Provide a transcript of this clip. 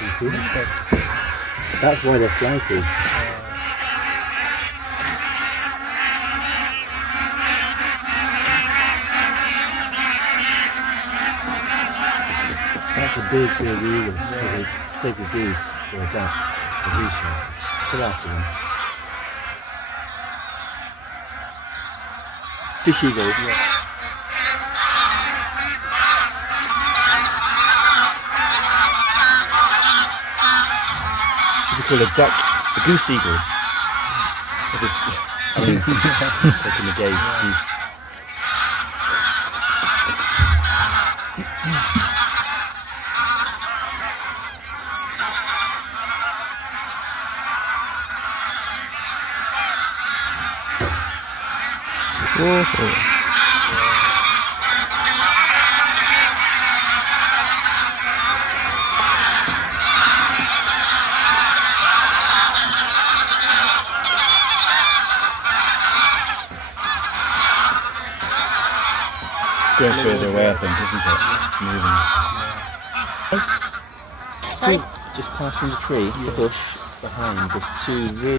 You see? That's why they're flighty. That's a big eagle to take a goose or a duck, a goose one. Still after them. Fish eagle. Yeah. You call a duck a goose eagle. If it's, I mean, taking the gaze, geese. It's going further away, I think, isn't it? It's moving. Sorry? Just passing the tree, the bush behind, there's two really